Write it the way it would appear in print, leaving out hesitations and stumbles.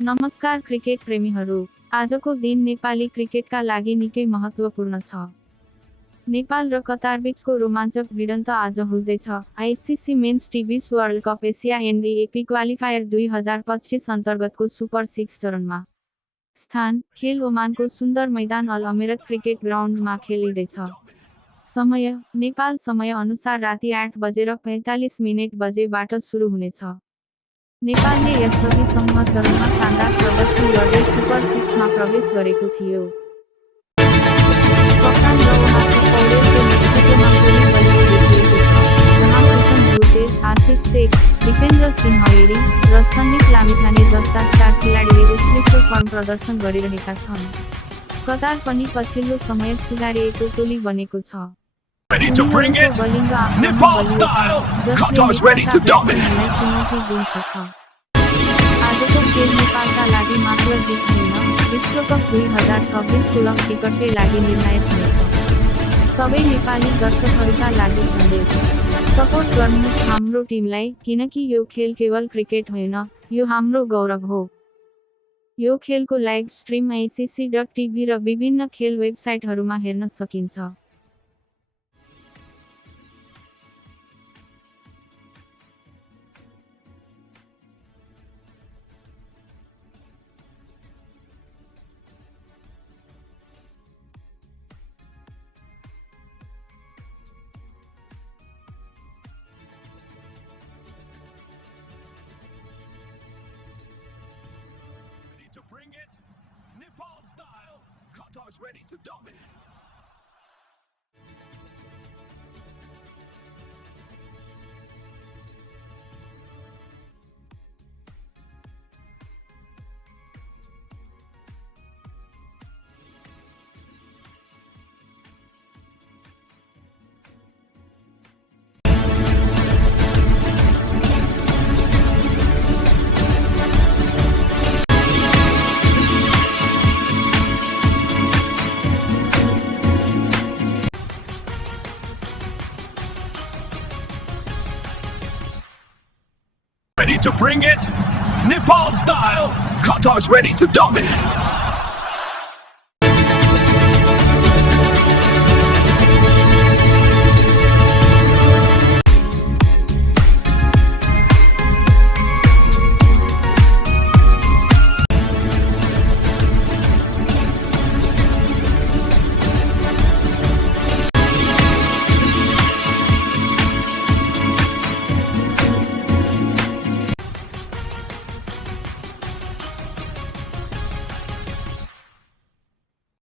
नमस्कार क्रिकेट प्रेमीहरू, आजको दिन नेपाली क्रिकेटका लागि निकै महत्त्वपूर्ण छ। नेपाल र कतारबीचको रोमाञ्चक भिडन्त आज हुँदैछ। आइसिसी मेन्स टिबिस वर्ल्ड कप एसिया एनडिएपी क्वालिफायर 2025 अन्तर्गतको सुपर 6 चरणमा स्थान खेल ओमानको सुन्दर मैदान अल अमेरत क्रिकेट ग्राउन्डमा खेलिँदैछ। समय नेपाल समय अनुसार राति 8:45 बजेबाट सुरु हुनेछ। नेपालले यसअघि समूह चरणमा शानदार प्रदर्शन गर्दै सुपर 6 मा प्रवेश गरेको थियो। कप्तान रघुनाथ पौडेलको नेतृत्वमा टोली बलियो देखिएको छ, जहाँ किशन गुरदेव, आसिफ शेख, दिपेन्द्र सिंह हेरी र सन्दिप लामिछाने जस्ता स्टार खेलाडीले उत्कृष्ट फर्म प्रदर्शन गरिरहेका छन्। कतार पनि पछिल्लो समय सुधारिएको टोली बनेको छ। Ready to bring it, Nepal style. Qatar's ready to dominate. आजको खेल नेपालका लागि मात्र जित होइन, विश्वकप 2026 सुलभ टिकटकै लागि निर्णायक हुनेछ। सबै नेपाली दर्शकहरूका लागि सन्देश, सपोर्ट गर्नुहोस् हाम्रो टिमलाई, किनकि यो खेल केवल क्रिकेट होइन, यो हाम्रो गौरव हो। यो खेलको लाइभ स्ट्रिम icc.tv र विभिन्न खेल वेबसाइटहरूमा हेर्न सकिन्छ। Ready to bring it, Nepal style. Qatar's ready to dominate. Ready to bring it, Nepal style. Qatar's ready to dominate.